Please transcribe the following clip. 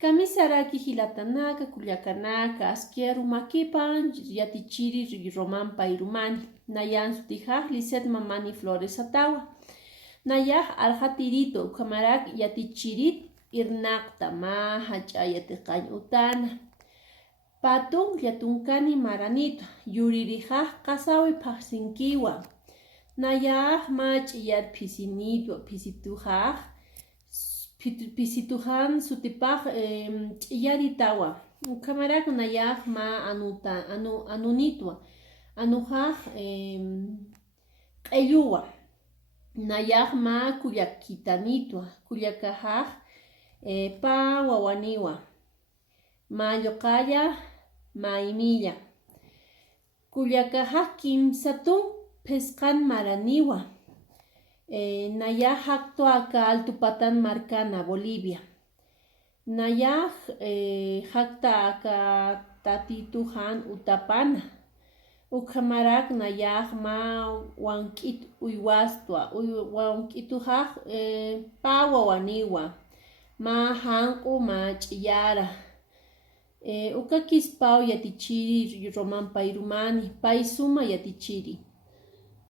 Kamisaraki hilatanaka, kullakanaka, asquiaru makipan, yatichiri roman pairumani. Nayan sutijaj Lisset Mamani Flores Atawa. Nayaj aljatirito, ukamarak yatichirit irnaqta maja ch'ayatiqañ utana. Patun yatunkani maranito, yuririjaj qasawi pajsinkiwan. Nayaj mach'iyat pisinito, pisitujaj, pisitujan sutipaj ch'iyaritawa. Ukamarak nayaj ma anunitwa, anujaj q'eyuwa. Nayaj ma kullakitanitwa, kullakajaj pa wawaniwa. Ma lloqalla ma imilla. Kullakajaj kimsatun pesqan maraniwa. Nayaj jaktuaka Alto Patan Marcana, Bolivia. Nayaj jaktaaka Tatitujan Utapana. Ukamarak nayaj ma wank'it uywastwa, wank'itujaj pa wawaniwa. Ma hanq'u ma ch'iyara. Uka kispaw yatichiri roman pairumani, pay suma yatichiri.